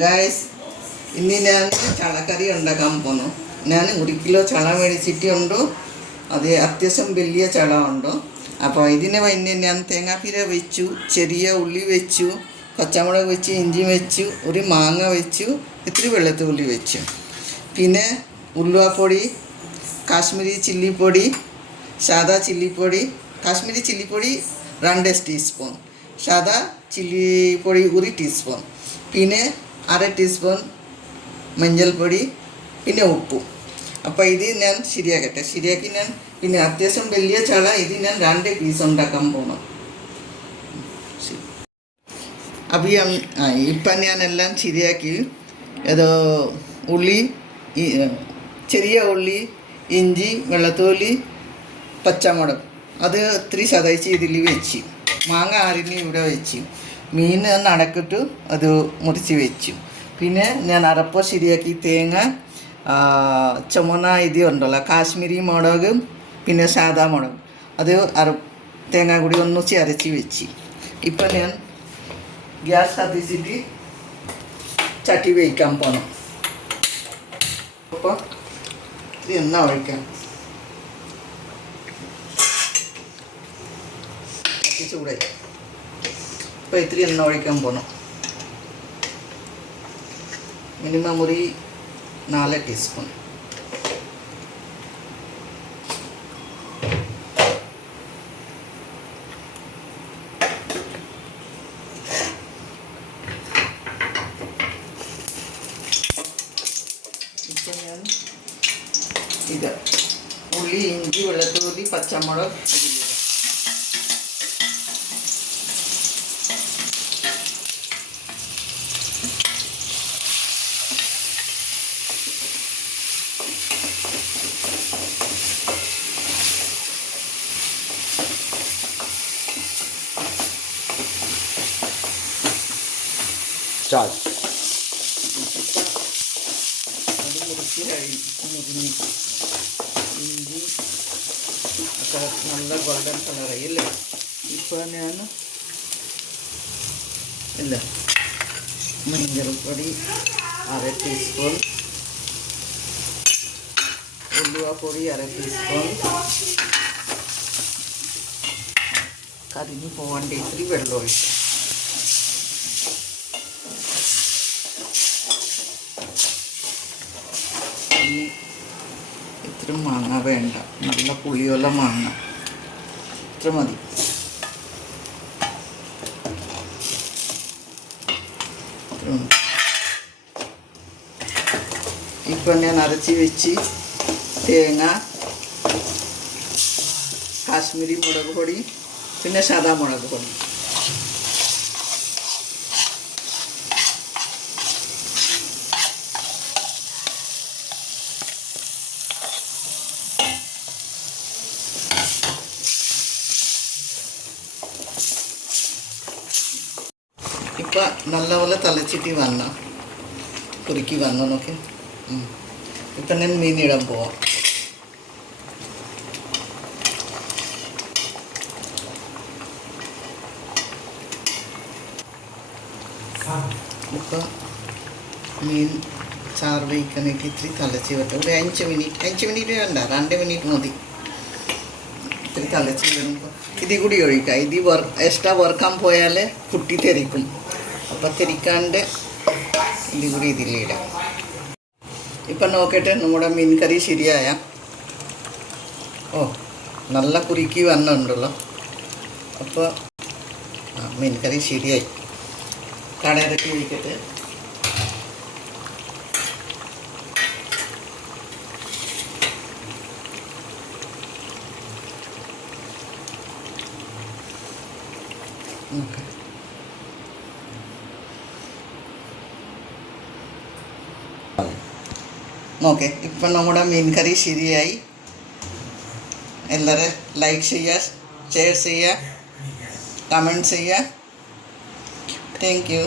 Guys, ഇന്ന് ഞാൻ ചളക്കറി ഉണ്ടാക്കാൻ പോന്നു. ഞാൻ 1 കിലോ ചള മേടിച്ചിട്ടുണ്ട്. അത് അത്യാവശ്യം വലിയ ചള ഉണ്ട്. അപ്പോൾ ഇതിന് വേണ്ടി ഞാൻ തേങ്ങാപ്പീര വെച്ചു, ചെറിയ ഉള്ളി വെച്ചു, പച്ചമുളക് വെച്ച്, ഇഞ്ചി വെച്ചു, ഒരു മാങ്ങ വെച്ചു, ഇത്തിരി വെളുത്തുള്ളി വെച്ചു. പിന്നെ ഉലുവാപ്പൊടി, കാശ്മീരി ചില്ലിപ്പൊടി, സാദാ ചില്ലിപ്പൊടി, കാശ്മീരി ചില്ലിപ്പൊടി 2 ടീസ്പൂൺ, സാദാ ചില്ലിപ്പൊടി 1 ടീസ്പൂൺ, പിന്നെ 1/2 ടീസ്പൂൺ മഞ്ഞൾപ്പൊടി, പിന്നെ ഉപ്പും. അപ്പോൾ ഇത് ഞാൻ ശരിയാക്കി ഞാൻ പിന്നെ അത്യാവശ്യം വലിയ ചള ഇത് ഞാൻ 2 പീസ് ഉണ്ടാക്കാൻ പോകണം. അപ്പോൾ ഇപ്പം ഞാനെല്ലാം ശരിയാക്കി. ഏതോ ഉള്ളി, ചെറിയ ഉള്ളി, ഇഞ്ചി, വെളുത്തുള്ളി, പച്ചമുളക് അത് ഇത്തിരി ചതച്ച് ഇതിൽ വെച്ച്, മാങ്ങ അരിഞ്ഞ് ഇവിടെ വെച്ച്, മീൻ നടക്കിട്ട് അത് മുറിച്ച് വെച്ചു. പിന്നെ ഞാൻ അരപ്പ് ശരിയാക്കി തേങ്ങ, ചുമന്ന ഇത് ഉണ്ടല്ലോ കാശ്മീരി മുളക്, പിന്നെ സാദാ മുളക് അത് തേങ്ങ കൂടി ഒന്നിച്ച് അരച്ച് വെച്ച്. ഇപ്പം ഞാൻ ഗ്യാസ് കത്തിച്ചിട്ട് ചട്ടി വയ്ക്കാൻ പോകണം. അപ്പോൾ എണ്ണ ഒഴിക്കാം. ചൂടായി. ഇപ്പോൾ ഇത്തിരി എണ്ണ ഒഴിക്കാൻ പോകണം. മിനിമം ഒരു 4 ടീസ്പൂൺ. ഇപ്പം ഞാൻ ഇത് ഉള്ളി, ഇഞ്ചി, വെളുത്തുള്ളി, പച്ചമുളക് സ്റ്റാർട്ട്. അത് മുറിച്ച് മുറിഞ്ഞ് ഇഞ്ചി ഒക്കെ നല്ല ഗോൾഡൻ കളറായി അല്ലേ. ഇപ്പോൾ ഞാൻ ഇല്ല മഞ്ഞൾപ്പൊടി 1/2 ടീസ്പൂൺ, ഉലുവാപ്പൊടി 1/2 ടീസ്പൂൺ, കരിഞ്ഞ് പോകാണ്ട് ഇത്തിരി വെള്ളം ഒഴിക്കും. ഇത്ര മാങ്ങ വേണ്ട, നല്ല പുളിയുള്ള മാങ്ങ ഇത്ര മതി. ഇപ്പം ഞാൻ അരച്ച് വെച്ച് തേങ്ങ, കാശ്മീരി മുളക് പൊടി, പിന്നെ സാദാ മുളക് പൊടി, ഇപ്പം നല്ലപോലെ തലച്ചിട്ട് കുറുക്കി നോക്കി. ഇപ്പം ഞാൻ മീനിടാൻ പോവാം. ഇപ്പം മീൻ ചാറ് വയ്ക്കാനായിട്ട് ഇത്തിരി തലച്ച് വെട്ടം. ഒരു 5 മിനിറ്റ് വേണ്ട, 2 മിനിറ്റ് മതി. ഇത്തിരി തലച്ച് വരുമ്പോൾ ഇതിൽ കൂടി ഒഴിക്കാം. ഇത് എക്സ്ട്രാ വറുക്കാൻ പോയാൽ കുട്ടി തെറിക്കും. അപ്പം തെറിക്കാണ്ട് ഇതിൽ കൂടി ഇതിലിടാം. ഇപ്പം നോക്കട്ടെ നമ്മുടെ മീൻ കറി ശരിയായ. ഓ, നല്ല കുറുക്കി വന്നുണ്ടല്ലോ. അപ്പോൾ മീൻ കറി ശരിയായി. കടയിറക്കി ഒഴിക്കട്ടെ. ഓക്കെ, ഇപ്പം നമ്മുടെ മീൻ കറി ശരിയായി. എല്ലാവരും ലൈക്ക് ചെയ്യുക, ഷെയർ ചെയ്യുക, കമൻറ്റ് ചെയ്യുക. Thank you.